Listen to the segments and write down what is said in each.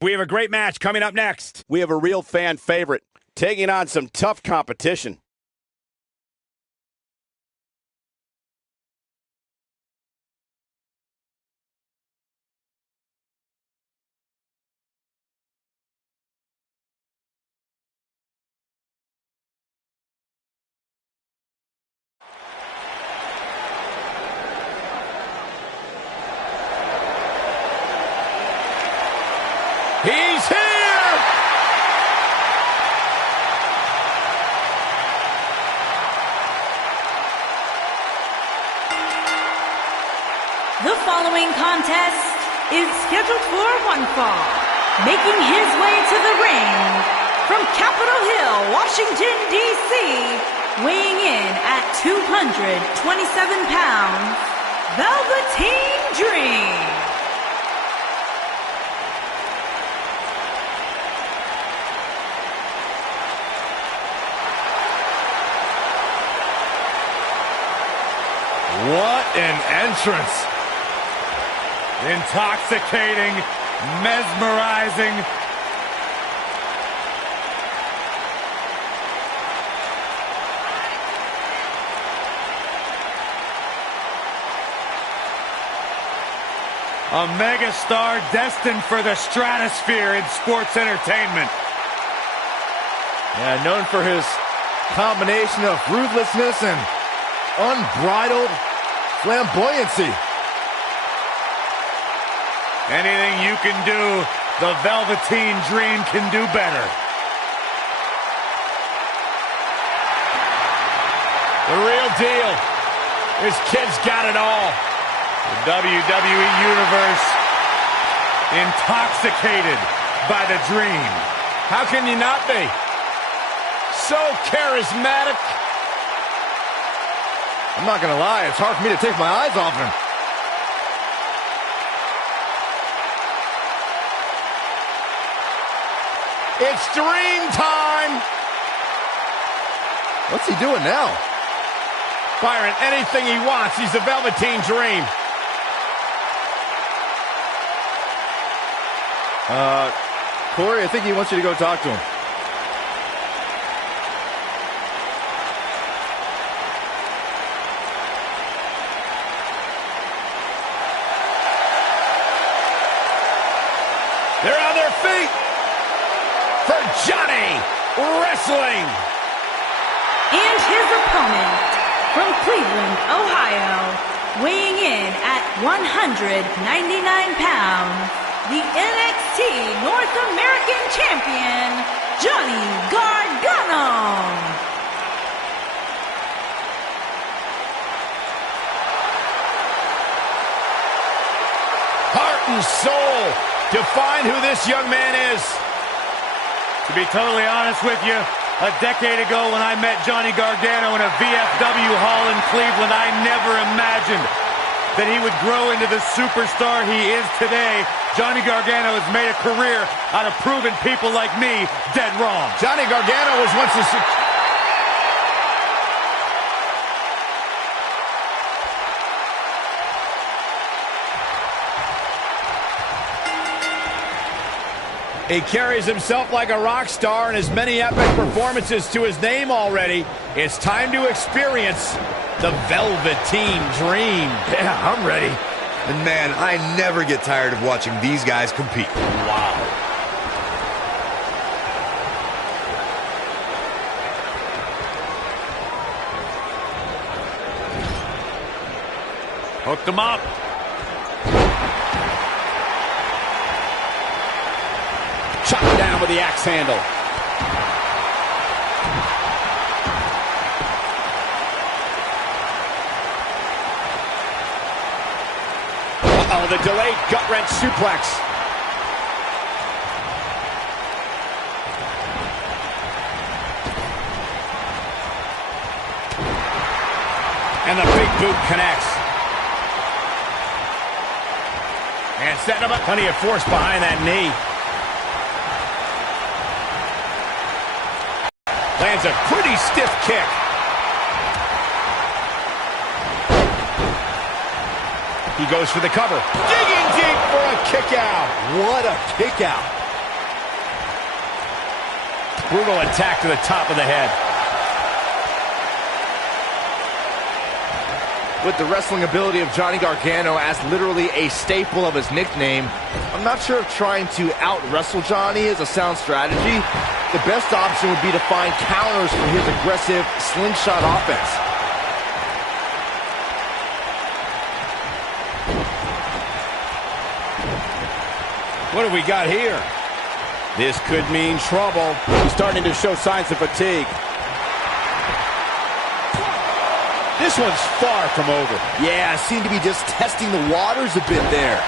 We have a great match coming up next. We have a real fan favorite taking on some tough competition. He's here! The following contest is scheduled for one fall. Making his way to the ring from Capitol Hill, Washington, D.C., weighing in at 227 pounds, Velveteen Dream. What an entrance! Intoxicating, mesmerizing. A megastar destined for the stratosphere in sports entertainment. Yeah, known for his combination of ruthlessness and unbridled flamboyancy. Anything you can do, the Velveteen Dream can do better. The real deal. This kid's got it all. The WWE Universe intoxicated by the Dream. How can you not be? So charismatic. I'm not gonna lie, it's hard for me to take my eyes off him. It's Dream time! What's he doing now? Byron, anything he wants, he's the Velveteen Dream. Corey, I think he wants you to go talk to him. They're on their feet for Johnny Wrestling. And his opponent from Cleveland, Ohio, weighing in at 199 pounds, the NXT North American Champion, Johnny Gargano. Heart and soul, define who this young man is. To be totally honest with you, a decade ago when I met Johnny Gargano in a VFW hall in Cleveland, I never imagined that he would grow into the superstar he is today. Johnny Gargano has made a career out of proving people like me dead wrong. Johnny Gargano was once a... He carries himself like a rock star and has many epic performances to his name already. It's time to experience the Velveteen Dream. Yeah, I'm ready. And man, I never get tired of watching these guys compete. Wow. Hooked him up. Shot him down with the axe handle. Uh-oh, the delayed gut-wrench suplex. And the big boot connects. And setting him up. Plenty of force behind that knee. Lands a pretty stiff kick. He goes for the cover. Digging deep for a kick out. What a kick out. Brutal attack to the top of the head. With the wrestling ability of Johnny Gargano as literally a staple of his nickname, I'm not sure if trying to out-wrestle Johnny is a sound strategy. The best option would be to find counters for his aggressive slingshot offense. What have we got here? This could mean trouble. He's starting to show signs of fatigue. This one's far from over. Yeah, seemed to be just testing the waters a bit there.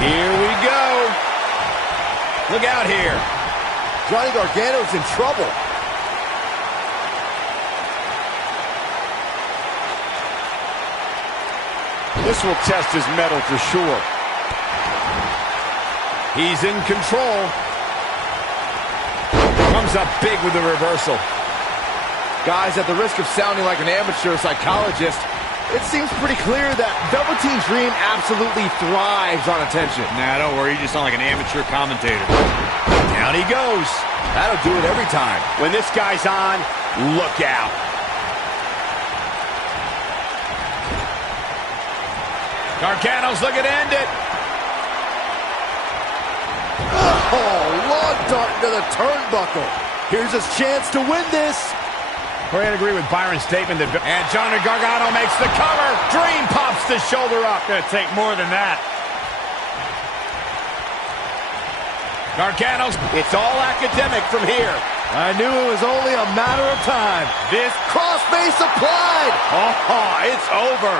Here we go. Look out here. Johnny Gargano's in trouble. This will test his mettle for sure. He's in control. Comes up big with the reversal. Guys, at the risk of sounding like an amateur psychologist, it seems pretty clear that Velveteen Dream absolutely thrives on attention. Nah, don't worry, you just sound like an amateur commentator. Down he goes. That'll do it every time. When this guy's on, look out. Gargano's looking to end it. Oh, long dart to the turnbuckle. Here's his chance to win this. We're going to agree with Byron's statement that... And Johnny Gargano makes the cover. Dream pops the shoulder up. Gonna take more than that. Gargano's... It's all academic from here. I knew it was only a matter of time. This crossface applied. Oh, it's over.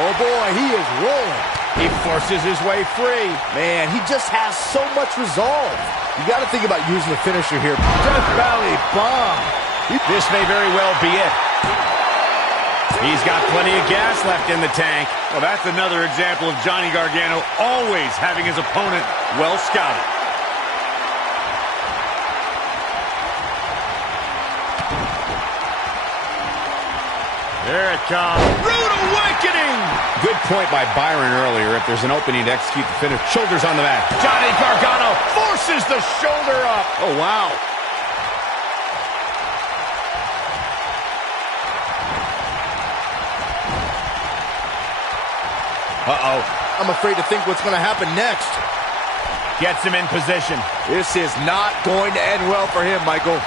Oh boy, he is rolling. He forces his way free. Man, he just has so much resolve. You got to think about using the finisher here. Death Valley Bomb. This may very well be it. He's got plenty of gas left in the tank. Well, that's another example of Johnny Gargano always having his opponent well scouted. There it comes. Rude awakening! Good point by Byron earlier. If there's an opening to execute the finish, shoulders on the mat. Johnny Gargano forces the shoulder up. Oh, wow. Uh-oh. I'm afraid to think what's going to happen next. Gets him in position. This is not going to end well for him, Michael.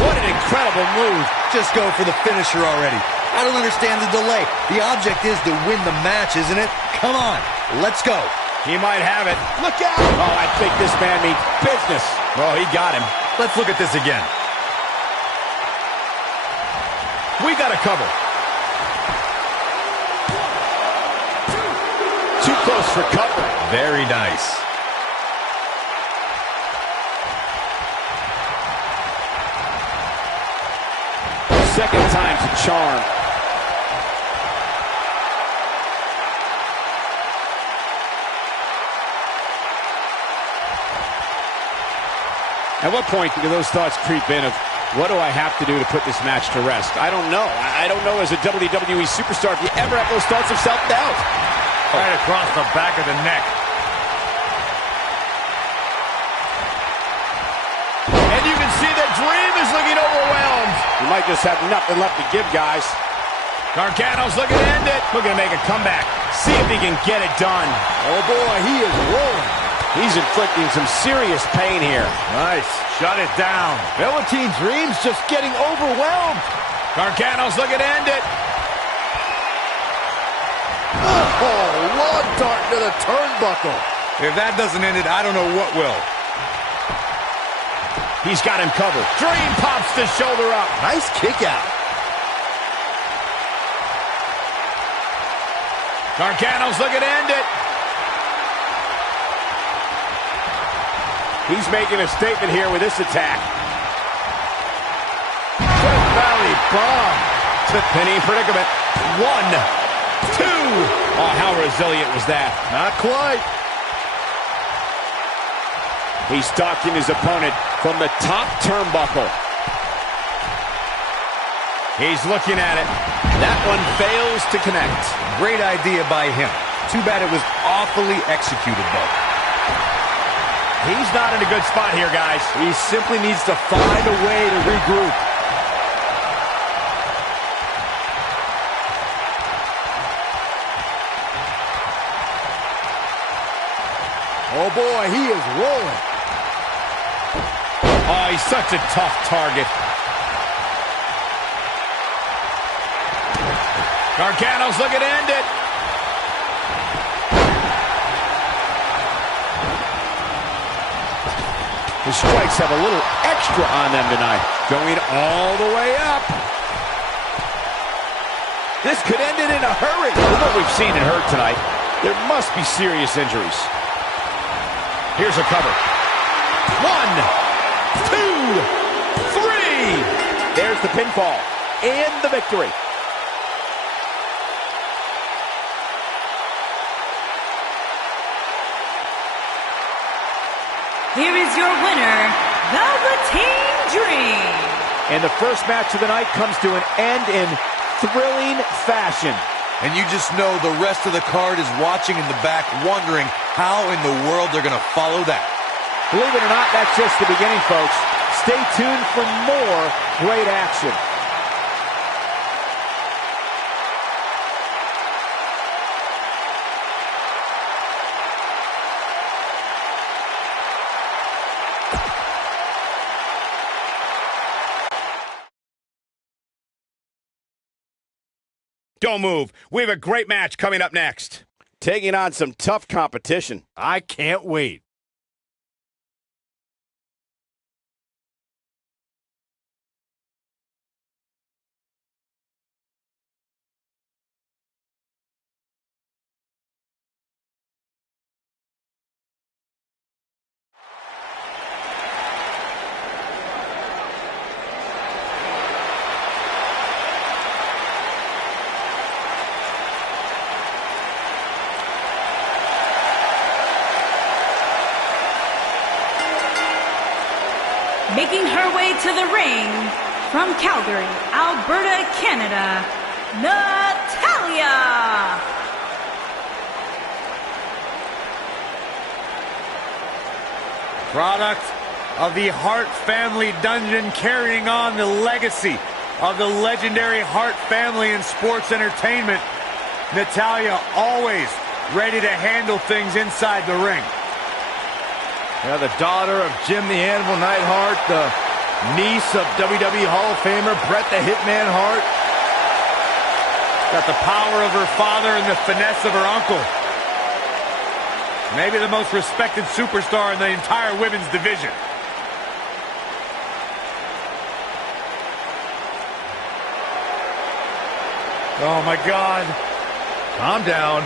What an incredible move. Just go for the finisher already. I don't understand the delay. The object is to win the match, isn't it? Come on, let's go. He might have it. Look out! Oh, I think this man means business. Oh, he got him. Let's look at this again. We got a cover. Too close for cover. Very nice. Second time's a charm. At what point do those thoughts creep in of, what do I have to do to put this match to rest? I don't know. I don't know as a WWE superstar if you ever have those thoughts of self-doubt. Right across the back of the neck. And you can see that Dream is looking overwhelmed. He might just have nothing left to give, guys. Gargano's looking to end it. Looking to make a comeback. See if he can get it done. Oh boy, he is rolling. He's inflicting some serious pain here. Nice. Shut it down. Velveteen Dream's just getting overwhelmed. Gargano's looking to end it. Oh, long dart to the turnbuckle. If that doesn't end it, I don't know what will. He's got him covered. Dream pops the shoulder up. Nice kick out. Gargano's looking to end it. He's making a statement here with this attack. Death Valley Bomb. Penny predicament. 1, 2. Oh, how resilient was that? Not quite. He's stalking his opponent from the top turnbuckle. He's looking at it. That one fails to connect. Great idea by him. Too bad it was awfully executed, though. He's not in a good spot here, guys. He simply needs to find a way to regroup. Oh, boy, he is rolling. Oh, he's such a tough target. Gargano's looking to end it. The strikes have a little extra on them tonight. Going all the way up. This could end it in a hurry. From what we've seen and heard tonight, there must be serious injuries. Here's a cover. 1, 2, 3. There's the pinfall and the victory. Here is your winner, Velveteen Dream. And the first match of the night comes to an end in thrilling fashion. And you just know the rest of the card is watching in the back, wondering how in the world they're going to follow that. Believe it or not, that's just the beginning, folks. Stay tuned for more great action. Don't move. We have a great match coming up next. Taking on some tough competition. I can't wait. Making her way to the ring from Calgary, Alberta, Canada, Natalya. Product of the Hart family dungeon, carrying on the legacy of the legendary Hart family in sports entertainment. Natalya always ready to handle things inside the ring. Yeah, the daughter of Jim the Animal Neidhart, the niece of WWE Hall of Famer Bret the Hitman Hart. Got the power of her father and the finesse of her uncle. Maybe the most respected superstar in the entire women's division. Oh my God. Calm down.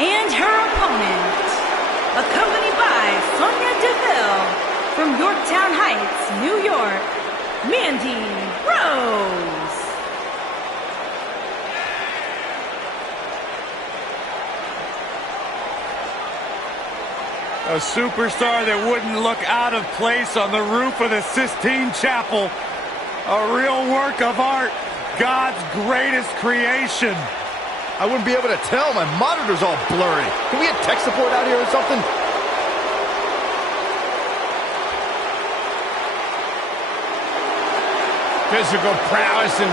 And her opponent, accompanied by Sonya Deville from Yorktown Heights, New York, Mandy Rose. A superstar that wouldn't look out of place on the roof of the Sistine Chapel. A real work of art, God's greatest creation. I wouldn't be able to tell. My monitor's all blurry. Can we get tech support out here or something? Physical prowess and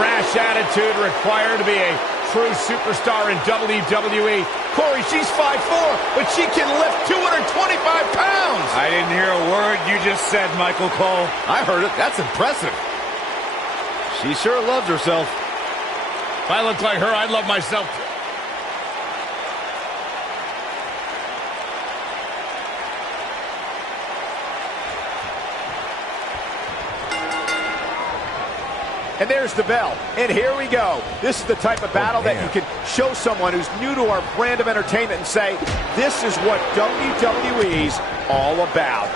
brash attitude required to be a true superstar in WWE. Corey, she's 5'4", but she can lift 225 pounds. I didn't hear a word you just said, Michael Cole. I heard it. That's impressive. She sure loves herself. If I look like her, I'd love myself. And there's the bell. And here we go. This is the type of battle that you can show someone who's new to our brand of entertainment and say, this is what WWE's all about.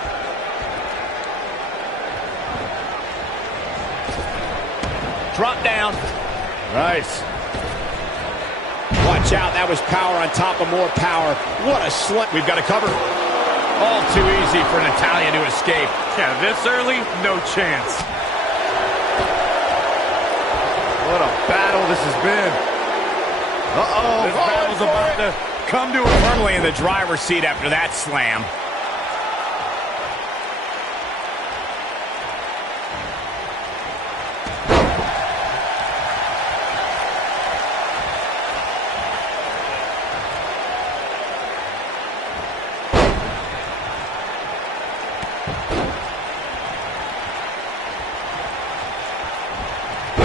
Drop down. Nice. Watch out, that was power on top of more power. What a slam. We've got a cover. All too easy for Natalya to escape. Yeah, this early, no chance. What a battle this has been. Uh-oh. This battle's about to come to a... Firmly in the driver's seat after that slam.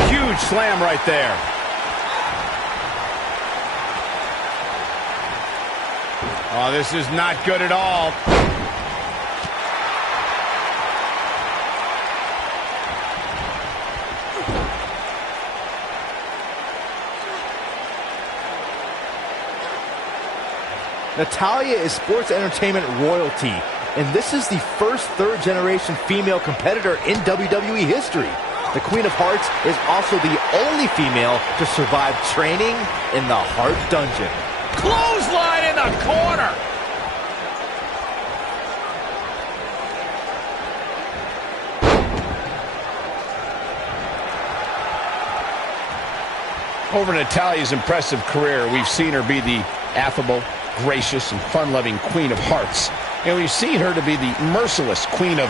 Huge slam right there. Oh, this is not good at all. Natalya is sports entertainment royalty, and this is the first third-generation female competitor in WWE history. The Queen of Hearts is also the only female to survive training in the Heart Dungeon. Clothesline in the corner. Over Natalya's impressive career, we've seen her be the affable, gracious, and fun-loving Queen of Hearts. And we've seen her to be the merciless Queen of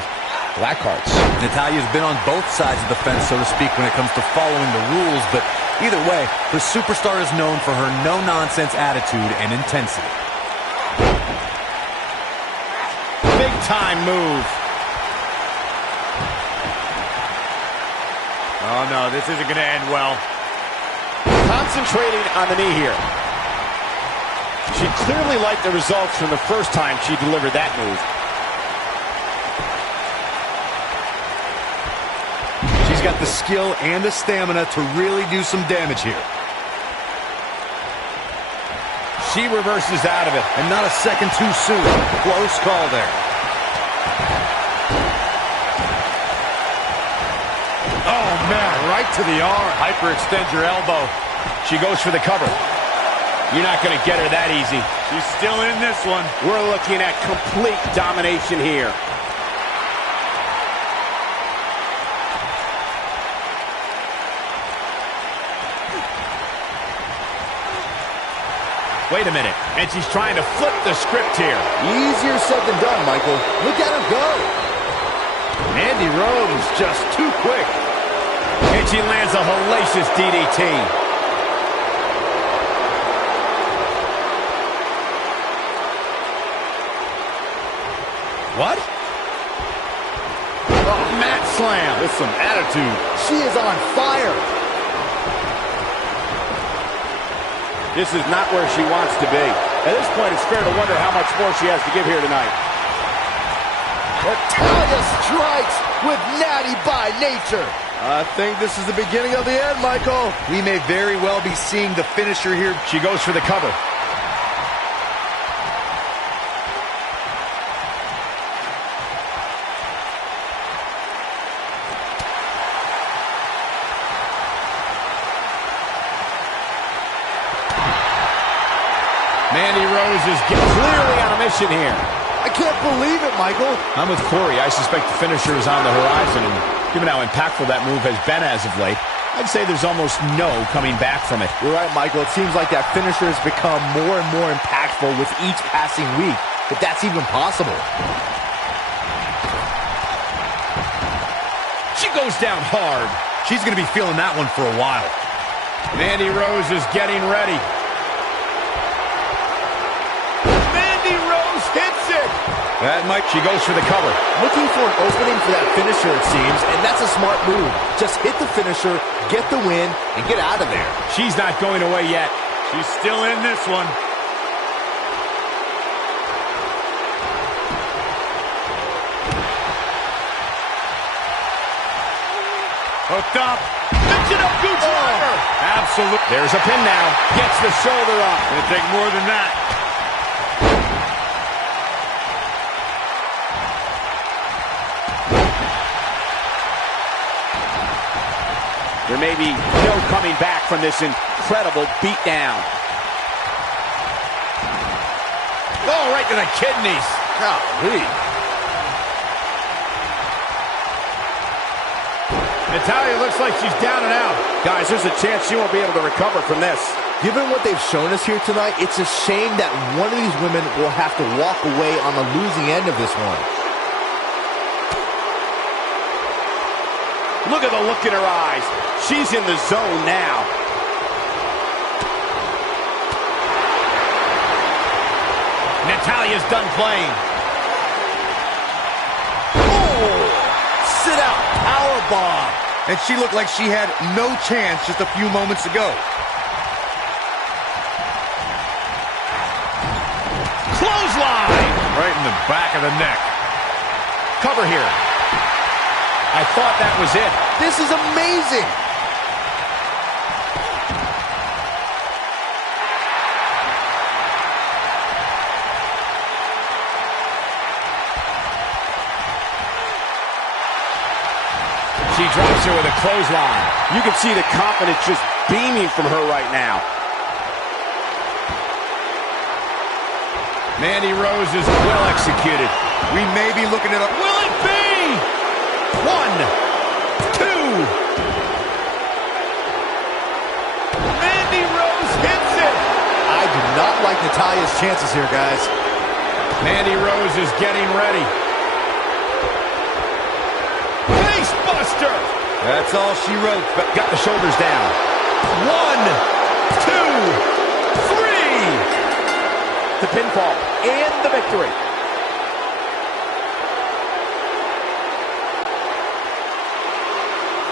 Black Hearts. Natalya's been on both sides of the fence, so to speak, when it comes to following the rules, but either way, the superstar is known for her no-nonsense attitude and intensity. Big-time move. Oh, no, this isn't going to end well. Concentrating on the knee here. She clearly liked the results from the first time she delivered that move. She's got the skill and the stamina to really do some damage here. She reverses out of it. And not a second too soon. Close call there. Oh, man, right to the arm. Hyperextend your elbow. She goes for the cover. You're not going to get her that easy. She's still in this one. We're looking at complete domination here. Wait a minute. And she's trying to flip the script here. Easier said than done, Michael. Look at her go. Mandy Rose just too quick. And she lands a hellacious DDT. What? Oh, mat slam. With some attitude. She is on fire. This is not where she wants to be. At this point, it's fair to wonder how much more she has to give here tonight. Natalya strikes with natty by nature. I think this is the beginning of the end, Michael. We may very well be seeing the finisher here. She goes for the cover. Mandy Rose is clearly on a mission here. I can't believe it, Michael. I'm with Corey. I suspect the finisher is on the horizon, and given how impactful that move has been as of late, I'd say there's almost no coming back from it. You're right, Michael. It seems like that finisher has become more and more impactful with each passing week, if that's even possible. She goes down hard. She's going to be feeling that one for a while. Mandy Rose is getting ready. Hits it! She goes for the cover. Looking for an opening for that finisher, it seems, and that's a smart move. Just hit the finisher, get the win, and get out of there. She's not going away yet. She's still in this one. Hooked up. Michinoku driver. Absolutely. There's a pin now. Gets the shoulder up. It'll take more than that. There may be no coming back from this incredible beatdown. Oh, right to the kidneys. Golly. Natalya looks like she's down and out. Guys, there's a chance she won't be able to recover from this. Given what they've shown us here tonight, it's a shame that one of these women will have to walk away on the losing end of this one. Look at the look in her eyes. She's in the zone now. Natalya's done playing. Oh, sit out powerbomb. And she looked like she had no chance just a few moments ago. Clothesline. Right in the back of the neck. Cover here. I thought that was it. This is amazing. She drops her with a clothesline. You can see the confidence just beaming from her right now. Mandy Rose is well executed. We may be looking at a... Will it be? 1, 2. Mandy Rose hits it. I do not like Natalya's chances here, guys. Mandy Rose is getting ready. Face buster. That's all she wrote. Got the shoulders down. 1, 2, 3. The pinfall and the victory.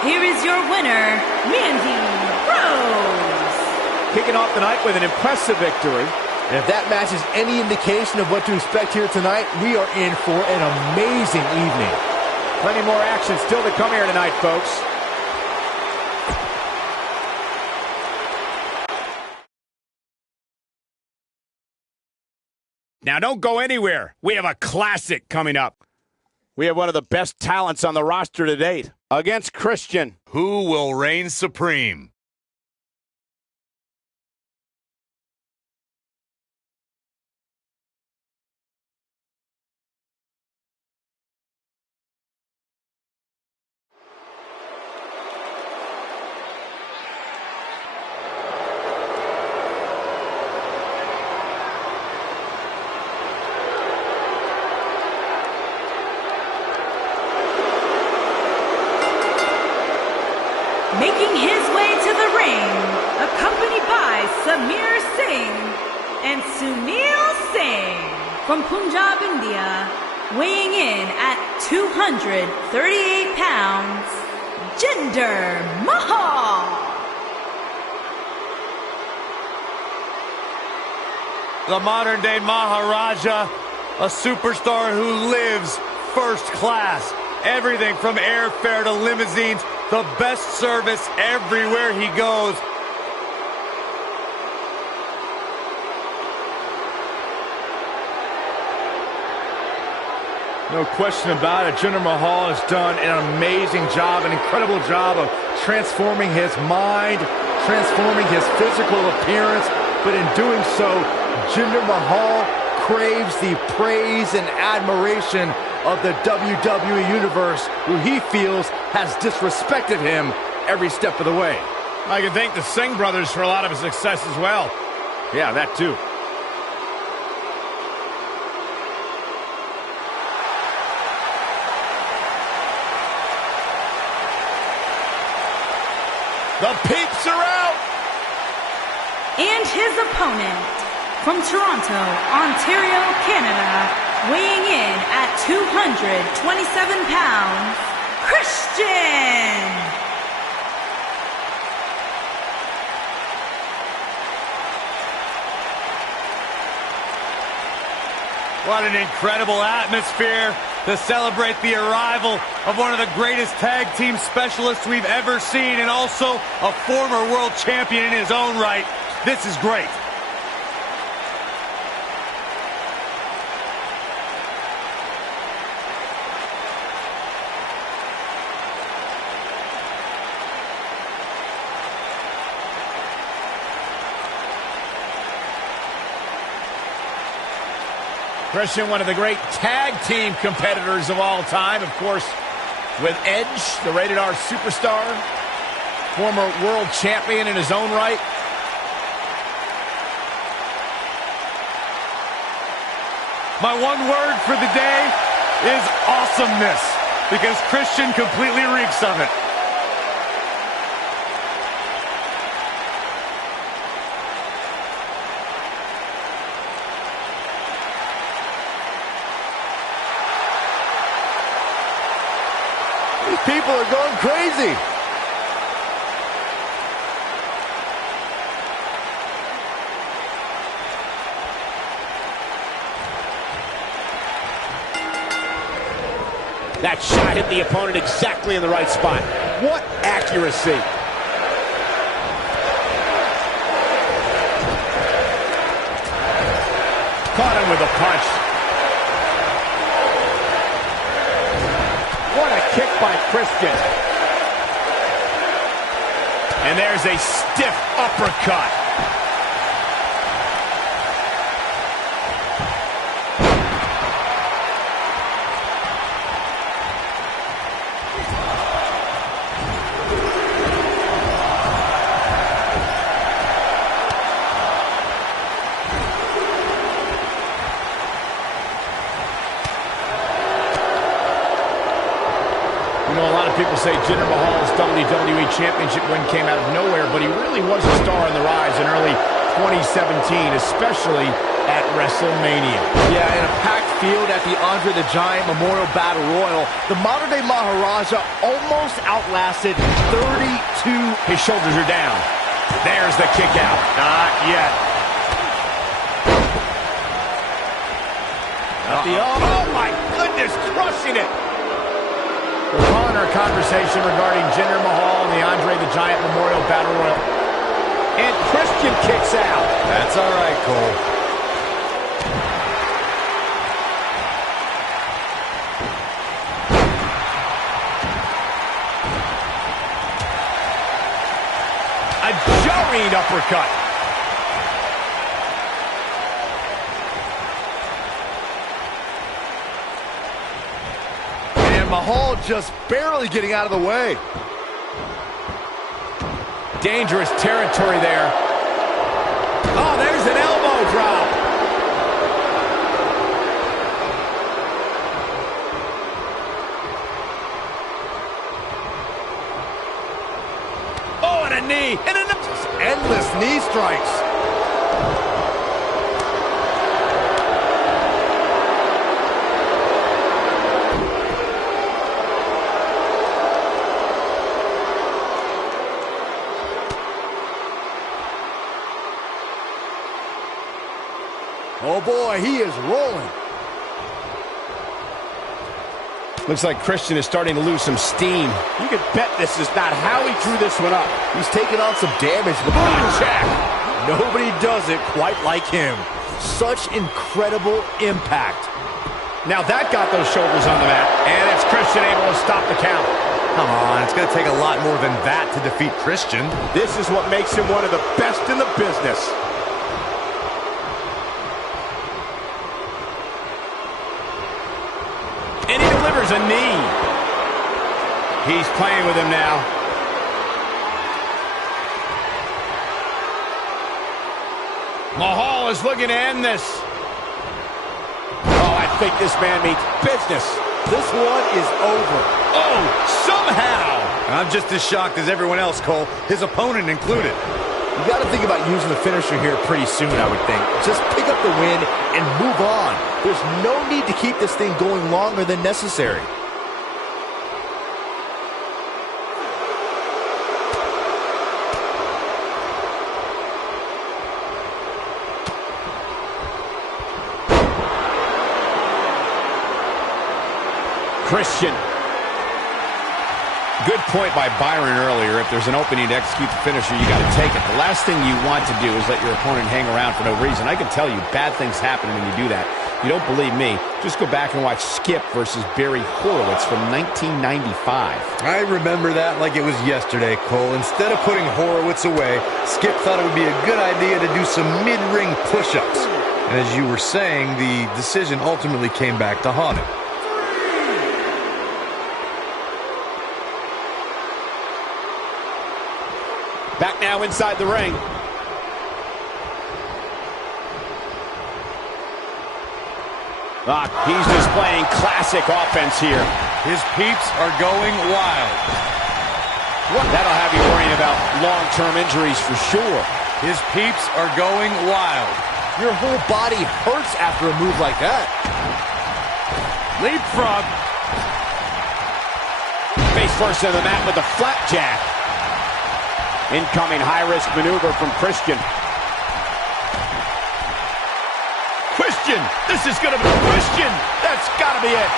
Here is your winner, Mandy Rose. Kicking off the night with an impressive victory. And if that match is any indication of what to expect here tonight, we are in for an amazing evening. Plenty more action still to come here tonight, folks. Now don't go anywhere. We have a classic coming up. We have one of the best talents on the roster to date against Christian. Who will reign supreme? Making his way to the ring, accompanied by Samir Singh and Sunil Singh from Punjab, India, weighing in at 238 pounds, Jinder Mahal. The modern-day Maharaja, a superstar who lives first class. Everything from airfare to limousines, the best service everywhere he goes. No question about it. Jinder Mahal has done an amazing job, an incredible job of transforming his mind, transforming his physical appearance. But in doing so, Jinder Mahal craves the praise and admiration of the WWE Universe, who he feels has disrespected him every step of the way. I can thank the Singh brothers for a lot of his success as well. Yeah, that too. The peeps are out! And his opponent, from Toronto, Ontario, Canada, weighing in at 227 pounds, Christian! What an incredible atmosphere to celebrate the arrival of one of the greatest tag team specialists we've ever seen, and also a former world champion in his own right. This is great. Christian, one of the great tag team competitors of all time, of course, with Edge, the Rated R superstar, former world champion in his own right. My one word for the day is awesomeness, because Christian completely reeks of it. These people are going crazy. That shot hit the opponent exactly in the right spot. What accuracy. Caught him with a punch. What a kick by Christian. And there's a stiff uppercut. You know, a lot of people say Jinder Mahal's WWE Championship win came out of nowhere, but he really was a star on the rise in early 2017, especially at WrestleMania. Yeah, in a packed field at the Andre the Giant Memorial Battle Royal, the modern-day Maharaja almost outlasted 32. His shoulders are down. There's the kick out. Not yet. Oh, my goodness, crushing it. We're calling our conversation regarding Jinder Mahal and the Andre the Giant Memorial Battle Royal. And Christian kicks out. That's all right, Cole. A jarring uppercut. Mahal just barely getting out of the way. Dangerous territory there. Oh, there's an elbow drop. Oh, and a knee. And just endless knee strikes. Oh boy, he is rolling. Looks like Christian is starting to lose some steam. You can bet this is not how he drew this one up. He's taking on some damage with the check. Nobody does it quite like him. Such incredible impact. Now that got those shoulders on the mat, and it's Christian able to stop the count. Come on, it's going to take a lot more than that to defeat Christian. This is what makes him one of the best in the business. And he delivers a knee. He's playing with him now. Mahal is looking to end this. Oh, I think this man means business. This one is over. Oh, somehow. I'm just as shocked as everyone else, Cole, his opponent included. You got to think about using the finisher here pretty soon, I would think. Just pick up the win and move on. There's no need to keep this thing going longer than necessary. Christian. Good point by Byron earlier. If there's an opening to execute the finisher, you got to take it. The last thing you want to do is let your opponent hang around for no reason. I can tell you, bad things happen when you do that. You don't believe me? Just go back and watch Skip versus Barry Horowitz from 1995. I remember that like it was yesterday, Cole. Instead of putting Horowitz away, Skip thought it would be a good idea to do some mid-ring push-ups. And as you were saying, the decision ultimately came back to haunt him. Back now inside the ring. He's displaying classic offense here. His peeps are going wild. That'll have you worrying about long-term injuries for sure. His peeps are going wild. Your whole body hurts after a move like that. Leapfrog. Face first in the mat with a flapjack. Incoming high-risk maneuver from Christian. Christian, this is going to be Christian. That's got to be it.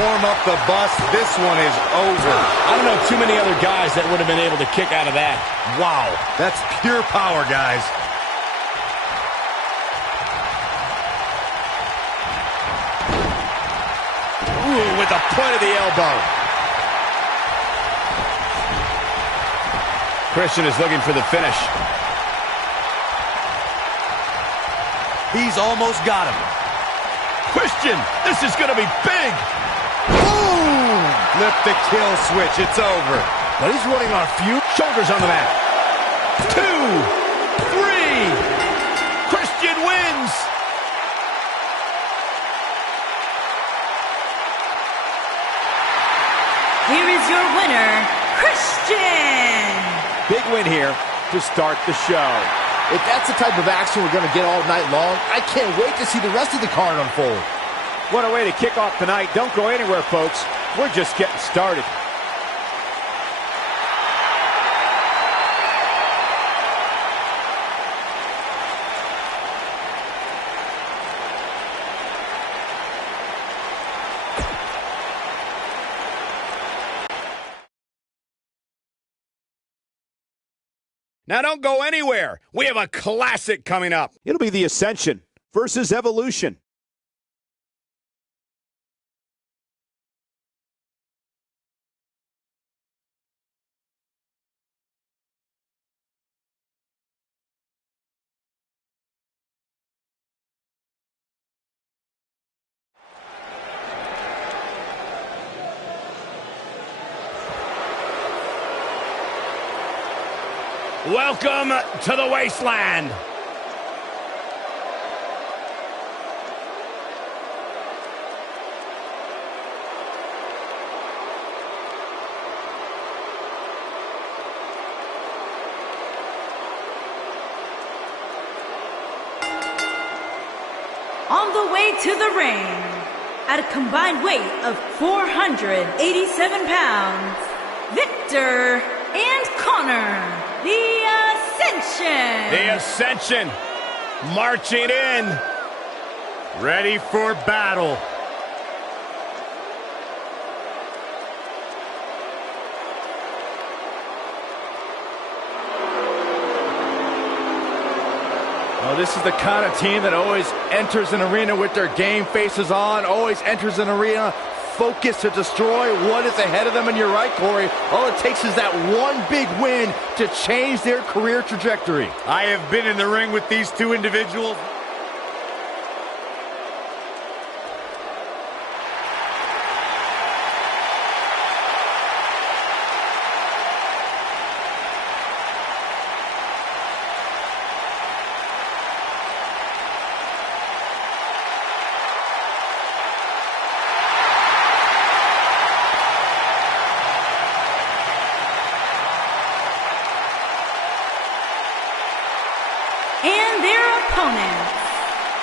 Warm up the bus. This one is over. I don't know too many other guys that would have been able to kick out of that. Wow, that's pure power, guys. Ooh, with the point of the elbow. Christian is looking for the finish. He's almost got him. Christian, this is going to be big. Boom! Flip the kill switch. It's over. But he's running on a few shoulders on the mat. 2, 3. Christian wins. Here is your winner, Christian. Big win here to start the show. If that's the type of action we're going to get all night long, I can't wait to see the rest of the card unfold. What a way to kick off the night. Don't go anywhere, folks. We're just getting started. Now don't go anywhere. We have a classic coming up. It'll be the Ascension versus Evolution. Welcome to the wasteland. On the way to the ring, at a combined weight of 487 pounds, Victor and Connor, the Ascension. The Ascension marching in, ready for battle. Oh, this is the kind of team that always enters an arena with their game faces on, always enters an arena focused to destroy what is ahead of them. And you're right, Corey. All it takes is that one big win to change their career trajectory. I have been in the ring with these two individuals. And their opponents,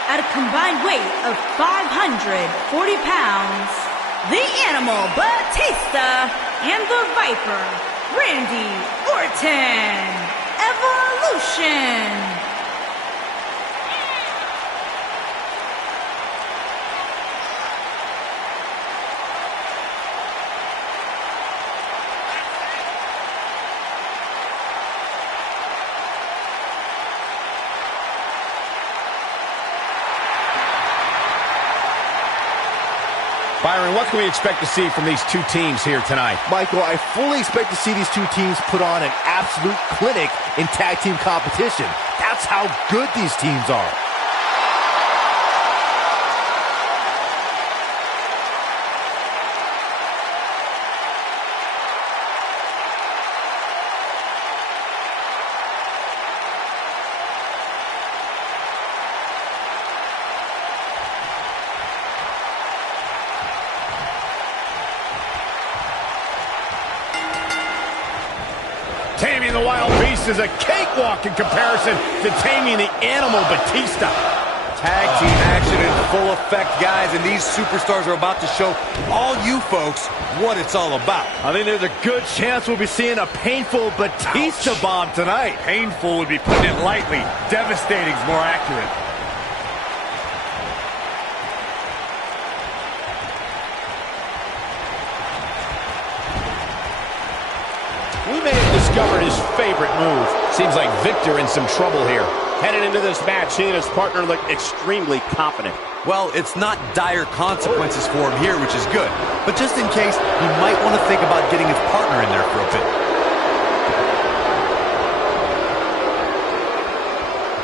at a combined weight of 540 pounds, the Animal Batista and the Viper, Randy Orton, Evolution. Byron, what can we expect to see from these two teams here tonight? Michael, I fully expect to see these two teams put on an absolute clinic in tag team competition. That's how good these teams are. the Wild Beast is a cakewalk in comparison to taming the animal Batista. Tag team action in full effect, guys, and these superstars are about to show all you folks what it's all about. I think there's a good chance we'll be seeing a painful Batista bomb tonight. Painful would be putting it lightly. Devastating is more accurate. We may have discovered his favorite move. Seems like Victor in some trouble here. Headed into this match, he and his partner look extremely confident. Well, it's not dire consequences for him here, which is good. But just in case, he might want to think about getting his partner in there for a bit.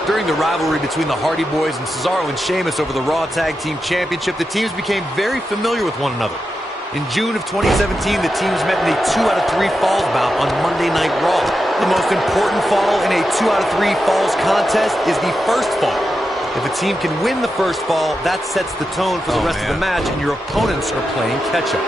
During the rivalry between the Hardy Boys and Cesaro and Sheamus over the Raw Tag Team Championship, the teams became very familiar with one another. In June of 2017, the teams met in a 2 out of 3 falls bout on Monday Night Raw. The most important fall in a 2 out of 3 falls contest is the first fall. If a team can win the first fall, that sets the tone for the rest of the match, and your opponents are playing catch-up.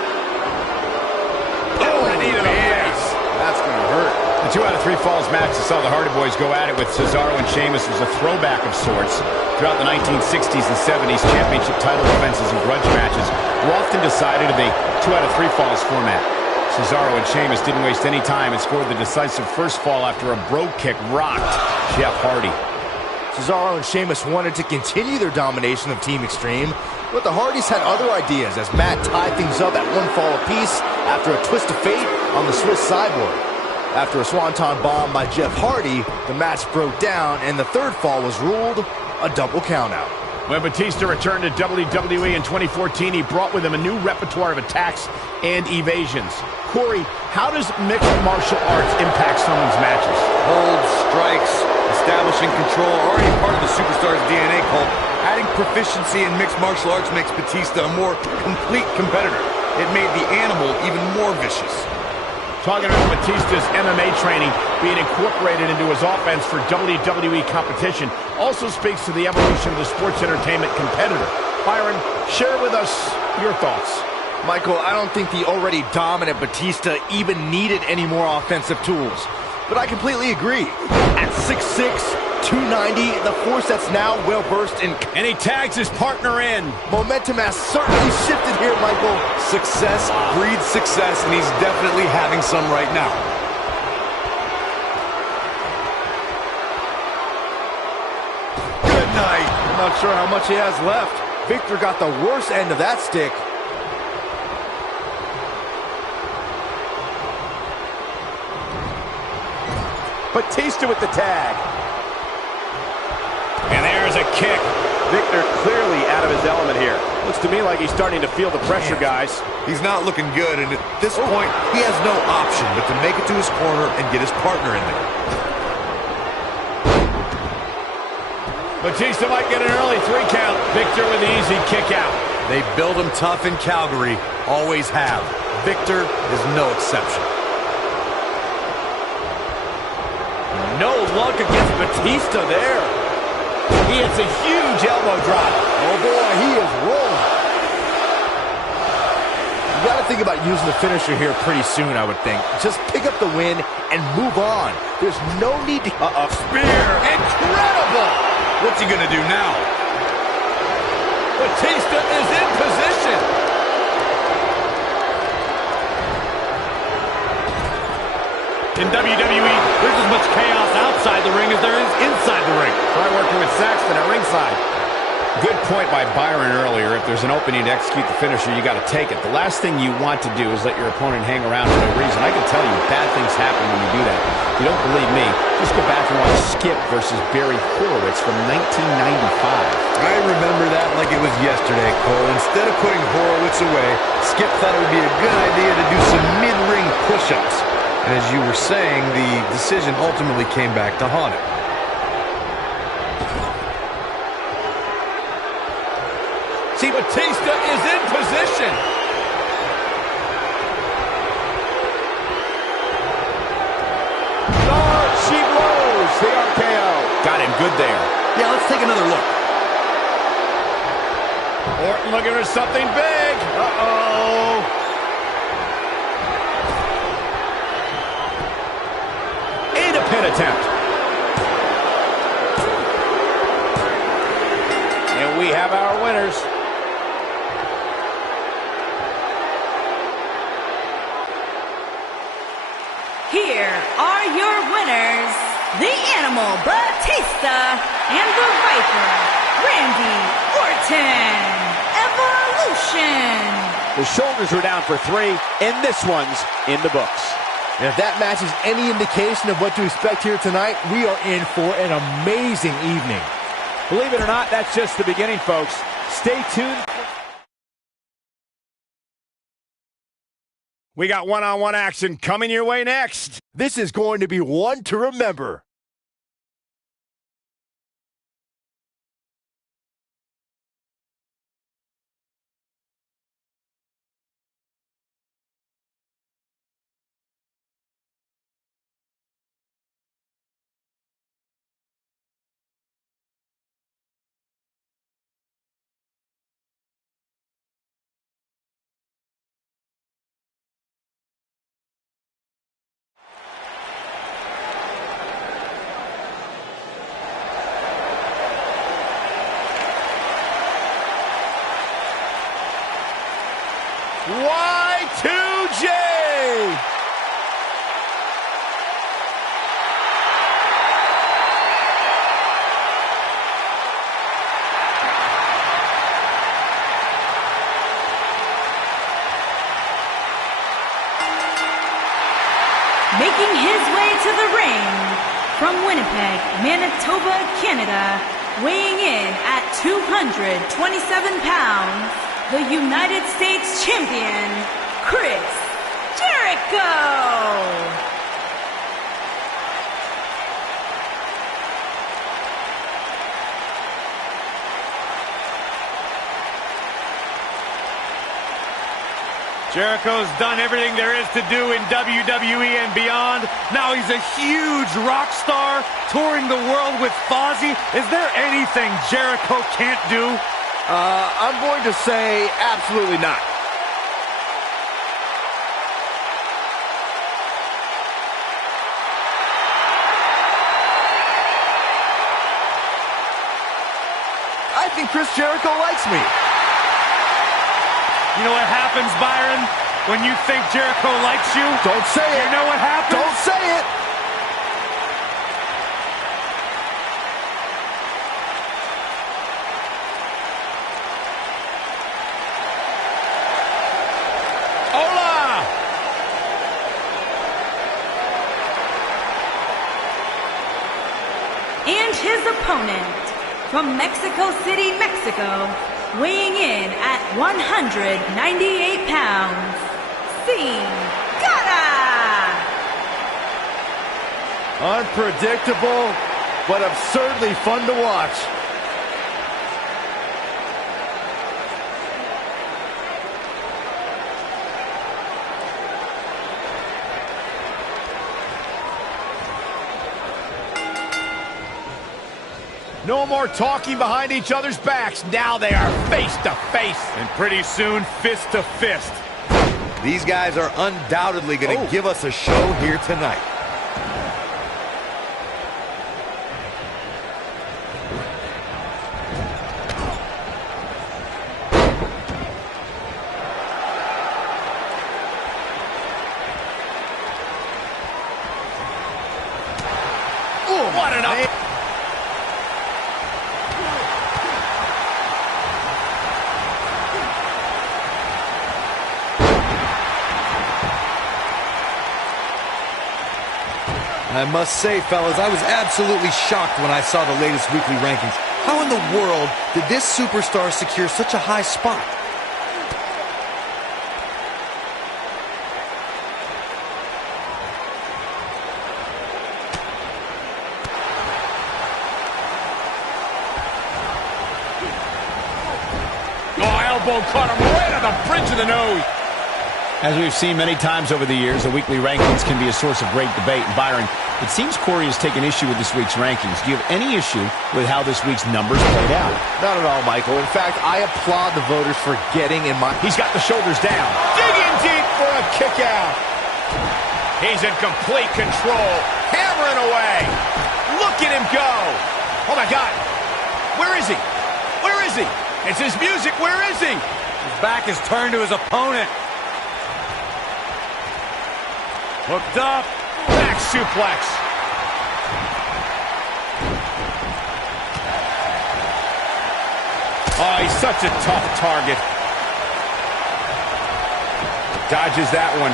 Oh, knee to the face. That's going to hurt. The 2 out of 3 falls match that saw the Hardy Boys go at it with Cesaro and Sheamus was a throwback of sorts. Throughout the 1960s and 70s, championship title defenses and grudge matches were often decided in the 2 out of 3 falls format. Cesaro and Sheamus didn't waste any time and scored the decisive first fall after a brogue kick rocked Jeff Hardy. Cesaro and Sheamus wanted to continue their domination of Team Extreme, but the Hardys had other ideas as Matt tied things up at 1 fall apiece after a twist of fate on the Swiss Cyborg. After a swanton bomb by Jeff Hardy, the match broke down and the third fall was ruled a double countout. When Batista returned to WWE in 2014, he brought with him a new repertoire of attacks and evasions. Corey, how does mixed martial arts impact someone's matches? Holds, strikes, establishing control, already part of the superstar's DNA cult. Adding proficiency in mixed martial arts makes Batista a more complete competitor. It made the animal even more vicious. Talking about Batista's MMA training being incorporated into his offense for WWE competition also speaks to the evolution of the sports entertainment competitor. Byron, share with us your thoughts. Michael, I don't think the already dominant Batista even needed any more offensive tools. But I completely agree. At 6'6", 290, the force that's now well-versed in... And he tags his partner in. Momentum has certainly shifted here, Michael. Success breeds success, and he's definitely having some right now. Good night. I'm not sure how much he has left. Victor got the worst end of that stick. Batista with the tag. And there's a kick. Victor clearly out of his element here. Looks to me like he's starting to feel the pressure, guys. He's not looking good, and at this point, he has no option but to make it to his corner and get his partner in there. Batista might get an early 3 count. Victor with the easy kick out. They build him tough in Calgary. Always have. Victor is no exception. No luck against Batista there. He hits a huge elbow drop. Oh boy, he is rolling. You got to think about using the finisher here pretty soon, I would think. Just pick up the win and move on. There's no need to... Spear. Incredible. What's he going to do now? Batista is in position. In WWE, there's as much chaos outside the ring as there is inside the ring. Try working with Saxton at ringside. Good point by Byron earlier. If there's an opening to execute the finisher, you got to take it. The last thing you want to do is let your opponent hang around for no reason. I can tell you, bad things happen when you do that. If you don't believe me, just go back and watch Skip versus Barry Horowitz from 1995. I remember that like it was yesterday, Cole. Instead of putting Horowitz away, Skip thought it would be a good idea to do some mid-ring push-ups. And as you were saying, the decision ultimately came back to haunt him. See, Batista is in position. She blows the RKO. Got him good there. Yeah, let's take another look. Orton looking for something big. Uh-oh. Into Here are your winners, the Animal Batista and the Viper, Randy Orton. Evolution. The shoulders were down for 3, and this one's in the books. And if that match is any indication of what to expect here tonight, we are in for an amazing evening. Believe it or not, that's just the beginning, folks. Stay tuned. We got one-on-one action coming your way next. This is going to be one to remember. Y2J! Making his way to the ring from Winnipeg, Manitoba, Canada, weighing in at 227 pounds, the United States Champion, Chris Jericho! Jericho's done everything there is to do in WWE and beyond. Now he's a huge rock star touring the world with Fozzy. Is there anything Jericho can't do? I'm going to say absolutely not. I think Chris Jericho likes me. You know what happens, Byron, when you think Jericho likes you? Don't say it. You know what happens? Don't say it. Hola! And his opponent from Mexico City, Mexico, weighing in at 198 pounds, Sin Cara! Unpredictable, but absurdly fun to watch. No more talking behind each other's backs. Now they are face to face. And pretty soon, fist to fist. These guys are undoubtedly going to give us a show here tonight. Ooh, what an up. I must say, fellas, I was absolutely shocked when I saw the latest weekly rankings. How in the world did this superstar secure such a high spot? Oh, elbow caught him right on the bridge of the nose. As we've seen many times over the years, the weekly rankings can be a source of great debate. And Byron, it seems Corey has taken issue with this week's rankings. Do you have any issue with how this week's numbers played out? Not at all, Michael. In fact, I applaud the voters for getting in my... He's got the shoulders down. Digging deep for a kick out. He's in complete control. Hammering away. Look at him go. Oh, my God. Where is he? Where is he? It's his music. Where is he? His back is turned to his opponent. Hooked up. impact suplex. Oh, he's such a tough target. Dodges that one.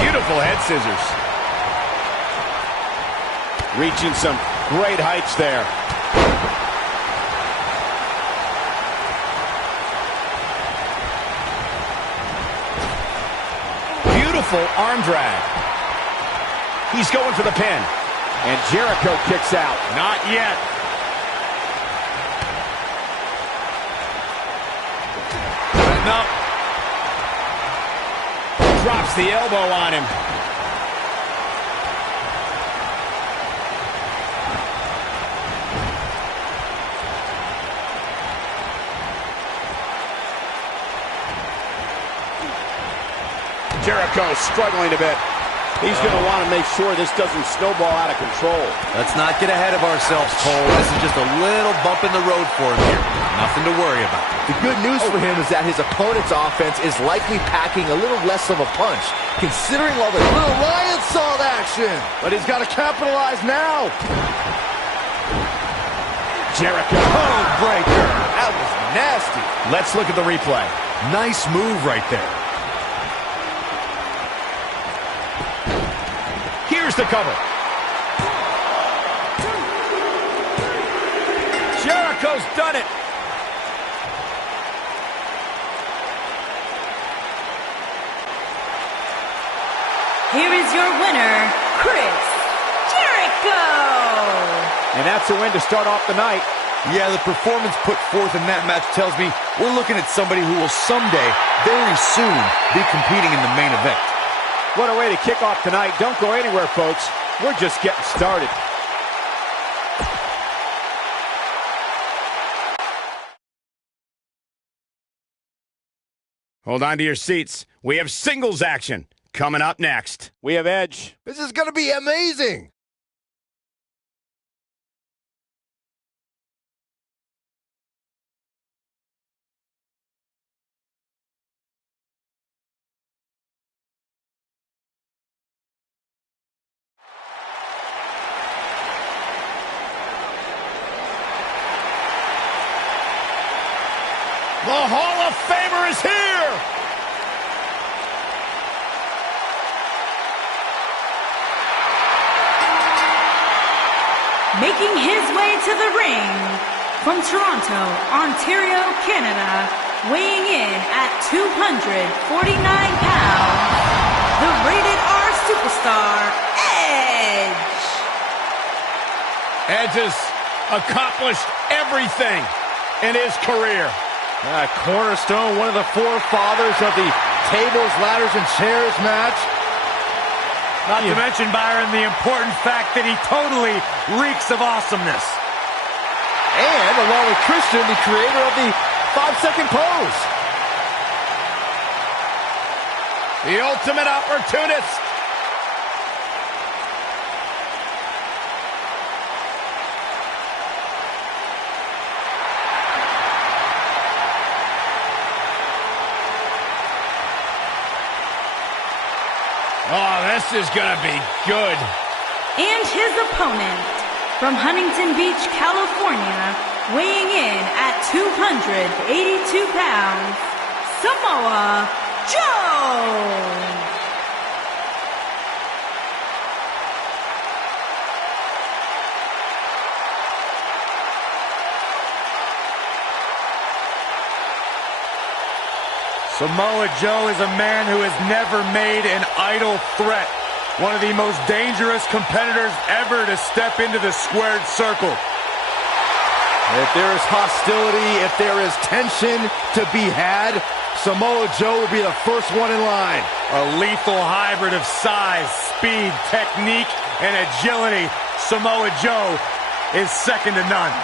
Beautiful head scissors. Reaching some great heights there. Beautiful arm drag. He's going for the pin. And Jericho kicks out. Not yet. No. Drops the elbow on him. Jericho struggling a bit. He's going to want to make sure this doesn't snowball out of control. Let's not get ahead of ourselves, Cole. This is just a little bump in the road for him here. Nothing to worry about. The good news for him is that his opponent's offense is likely packing a little less of a punch, considering all the little lion salt action. But he's got to capitalize now. Jericho. Oh, breaker. That was nasty. Let's look at the replay. Nice move right there. Here's the cover. Jericho's done it. Here is your winner, Chris Jericho! And that's a win to start off the night. Yeah, the performance put forth in that match tells me we're looking at somebody who will someday, very soon, be competing in the main event. What a way to kick off tonight. Don't go anywhere, folks. We're just getting started. Hold on to your seats. We have singles action coming up next. We have Edge. This is going to be amazing. The Hall of Famer is here! Making his way to the ring from Toronto, Ontario, Canada, weighing in at 249 pounds, the Rated R Superstar, Edge. Edge has accomplished everything in his career. Cornerstone, one of the forefathers of the tables, ladders, and chairs match. Not to mention, Byron, the important fact that he totally reeks of awesomeness. And along with Christian, the creator of the 5-second pose. The ultimate opportunist. Oh, this is going to be good. And his opponent, from Huntington Beach, California, weighing in at 282 pounds, Samoa Joe! Samoa Joe is a man who has never made an idle threat. One of the most dangerous competitors ever to step into the squared circle. If there is hostility, if there is tension to be had, Samoa Joe will be the first one in line. A lethal hybrid of size, speed, technique, and agility. Samoa Joe is second to none.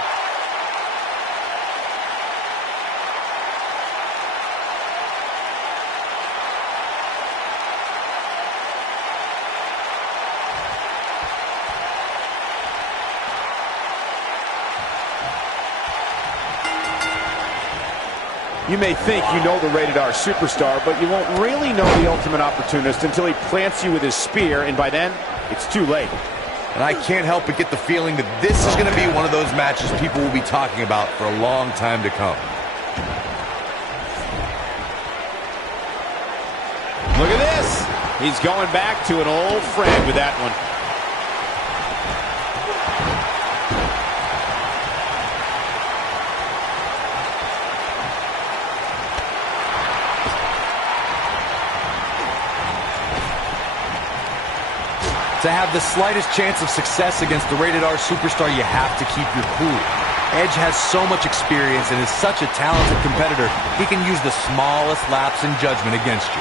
You may think you know the Rated R Superstar, but you won't really know the Ultimate Opportunist until he plants you with his spear, and by then, it's too late. And I can't help but get the feeling that this is going to be one of those matches people will be talking about for a long time to come. Look at this. He's going back to an old friend with that one. To have the slightest chance of success against the Rated R Superstar, you have to keep your cool. Edge has so much experience and is such a talented competitor, he can use the smallest lapse in judgment against you.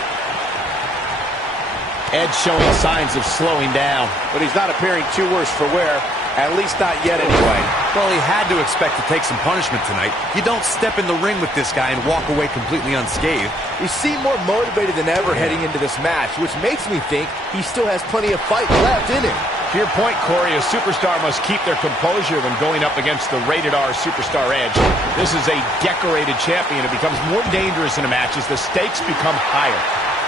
Edge showing signs of slowing down. But he's not appearing too worse for wear, at least not yet anyway. Well, he had to expect to take some punishment tonight. You don't step in the ring with this guy and walk away completely unscathed. He seemed more motivated than ever heading into this match, which makes me think he still has plenty of fight left in him. To your point, Corey, a superstar must keep their composure when going up against the Rated R Superstar Edge. This is a decorated champion. It becomes more dangerous in a match as the stakes become higher.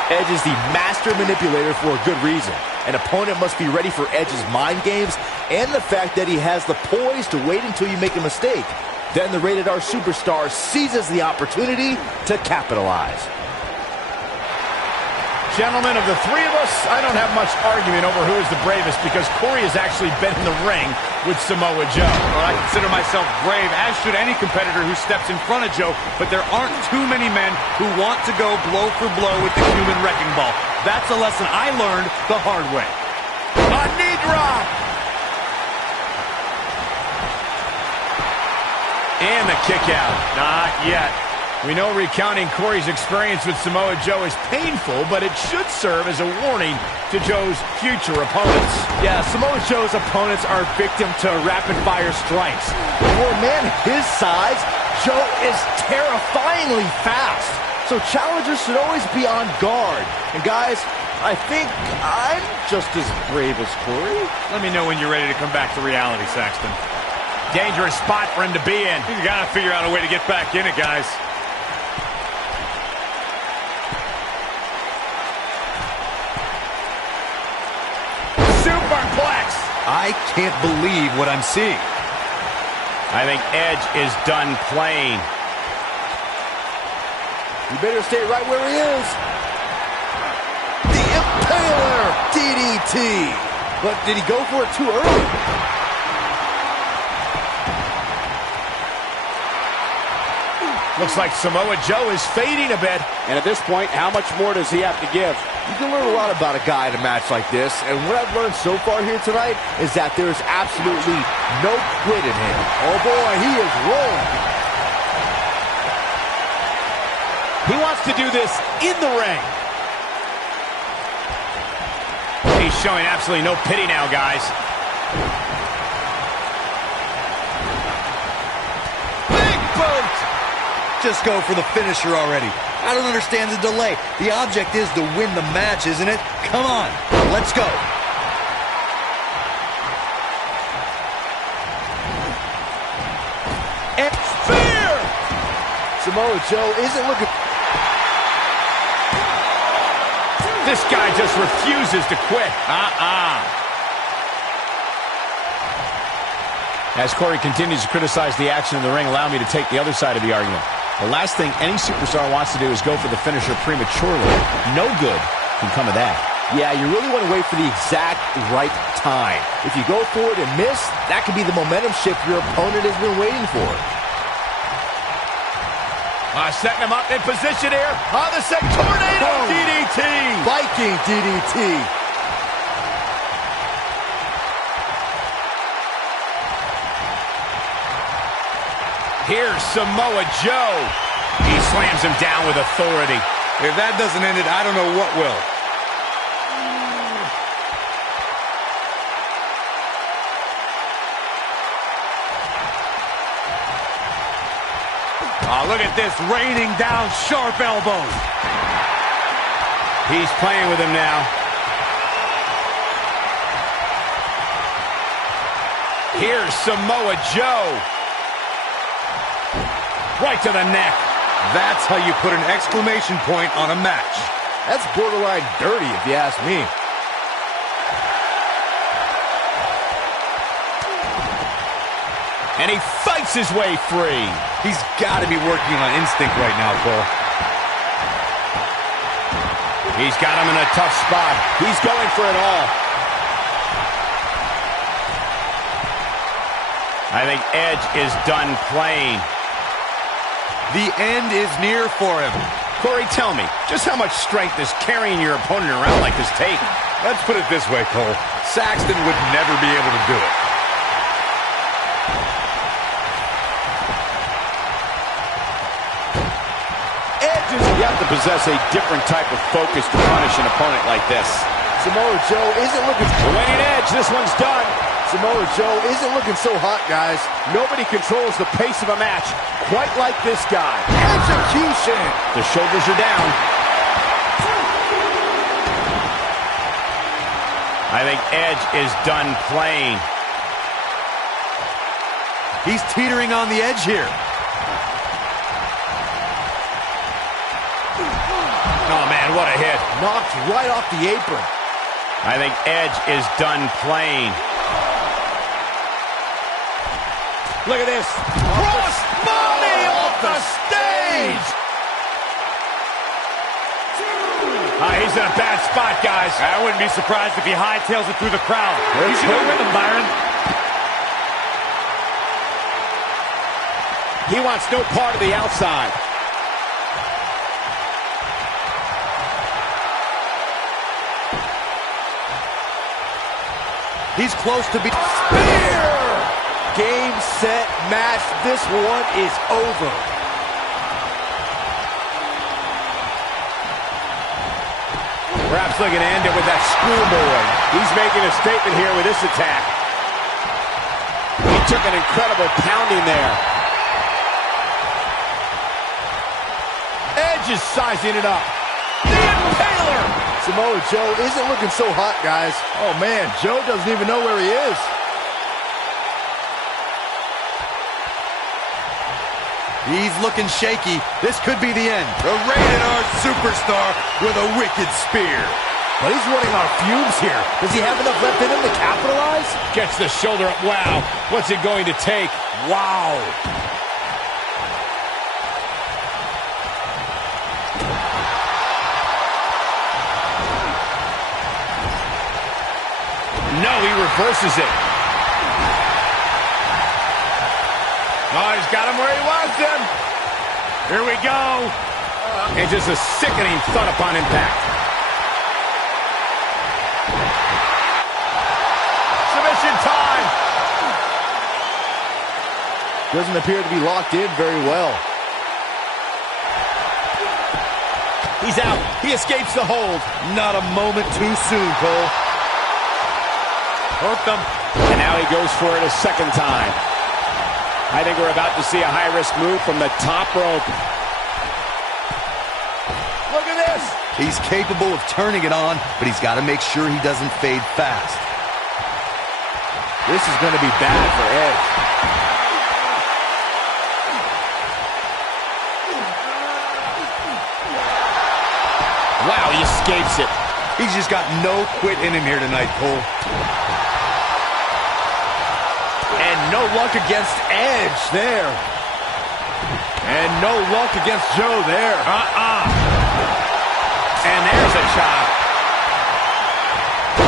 Edge is the master manipulator for a good reason. An opponent must be ready for Edge's mind games and the fact that he has the poise to wait until you make a mistake. Then the Rated R Superstar seizes the opportunity to capitalize. Gentlemen, of the three of us, I don't have much argument over who is the bravest because Corey has actually been in the ring with Samoa Joe. Well, I consider myself brave, as should any competitor who steps in front of Joe, but there aren't too many men who want to go blow for blow with the human wrecking ball. That's a lesson I learned the hard way. A knee drop! And the kick out. Not yet. We know recounting Corey's experience with Samoa Joe is painful, but it should serve as a warning to Joe's future opponents. Yeah, Samoa Joe's opponents are victim to rapid-fire strikes. For a man his size, Joe is terrifyingly fast. So challengers should always be on guard. And guys, I think I'm just as brave as Corey. Let me know when you're ready to come back to reality, Saxton. Dangerous spot for him to be in. You gotta figure out a way to get back in it, guys. Superplex! I can't believe what I'm seeing. I think Edge is done playing. You better stay right where he is. The Impaler DDT. But did he go for it too early? Looks like Samoa Joe is fading a bit. And at this point, how much more does he have to give? You can learn a lot about a guy in a match like this, and what I've learned so far here tonight is that there's absolutely no quit in him. Oh boy, he is rolling. He wants to do this in the ring. He's showing absolutely no pity now, guys. Big boot! Just go for the finisher already. I don't understand the delay. The object is to win the match, isn't it? Come on, let's go. And spear! Samoa Joe isn't looking... This guy just refuses to quit. As Corey continues to criticize the action in the ring, allow me to take the other side of the argument. The last thing any superstar wants to do is go for the finisher prematurely. No good can come of that. Yeah, you really want to wait for the exact right time. If you go for it and miss, that could be the momentum shift your opponent has been waiting for. Setting him up in position here on the second tornado DDT. Viking DDT. Here's Samoa Joe. He slams him down with authority. If that doesn't end it, I don't know what will. Oh, look at this, raining down sharp elbows. He's playing with him now. Here's Samoa Joe. Right to the neck. That's how you put an exclamation point on a match. That's borderline dirty, if you ask me. And he fights his way free. He's got to be working on instinct right now, Cole. He's got him in a tough spot. He's going for it all. I think Edge is done playing. The end is near for him. Corey, tell me, just how much strength does carrying your opponent around like this take? Let's put it this way, Cole. Saxton would never be able to do it. You have to possess a different type of focus to punish an opponent like this. Samoa Joe isn't looking... Winning Edge, this one's done. Samoa Joe isn't looking so hot, guys. Nobody controls the pace of a match quite like this guy. Execution! The shoulders are down. I think Edge is done playing. He's teetering on the edge here. Oh, man, what a hit. Knocked right off the apron. I think Edge is done playing. Look at this. Cross body off the stage. He's in a bad spot, guys. I wouldn't be surprised if he hightails it through the crowd. You should go with him, Byron. He wants no part of the outside. He's close to being... Spear! Game, set, match. This one is over. Perhaps looking to end it with that schoolboy. He's making a statement here with this attack. He took an incredible pounding there. Edge is sizing it up. The Impaler! Samoa Joe isn't looking so hot, guys. Oh, man, Joe doesn't even know where he is. He's looking shaky. This could be the end. The Rated R Superstar with a wicked spear. But he's running on fumes here. Does he have enough left in him to capitalize? Gets the shoulder up. Wow. What's it going to take? Wow. No, he reverses it. Oh, he's got him where he wants him. Here we go. And just a sickening thud upon impact. Submission time. Doesn't appear to be locked in very well. He's out. He escapes the hold. Not a moment too soon, Cole. Hooked him. And now he goes for it a second time. I think we're about to see a high-risk move from the top rope. Look at this. He's capable of turning it on, but he's got to make sure he doesn't fade fast. This is going to be bad for Edge. Wow, he escapes it. He's just got no quit in him here tonight, Cole. And no luck against Edge there. And no luck against Joe there. And there's a chop.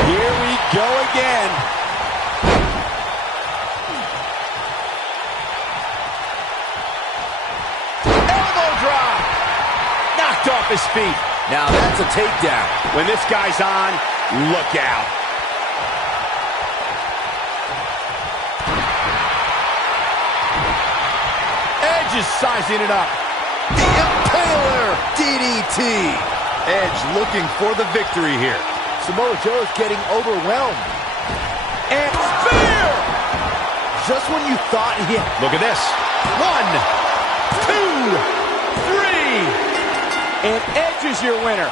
Here we go again. Elbow drop. Knocked off his feet. Now that's a takedown. When this guy's on, look out. Edge is sizing it up. The Impaler DDT. Edge looking for the victory here. Samoa Joe is getting overwhelmed. And spear! Just when you thought he had... Look at this. 1, 2, 3. And Edge is your winner.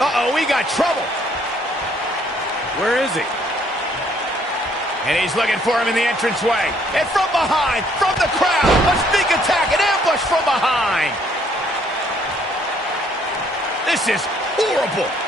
Uh-oh, we got trouble. Where is he? And he's looking for him in the entranceway. And from behind, from the crowd, a sneak attack, an ambush from behind. This is horrible.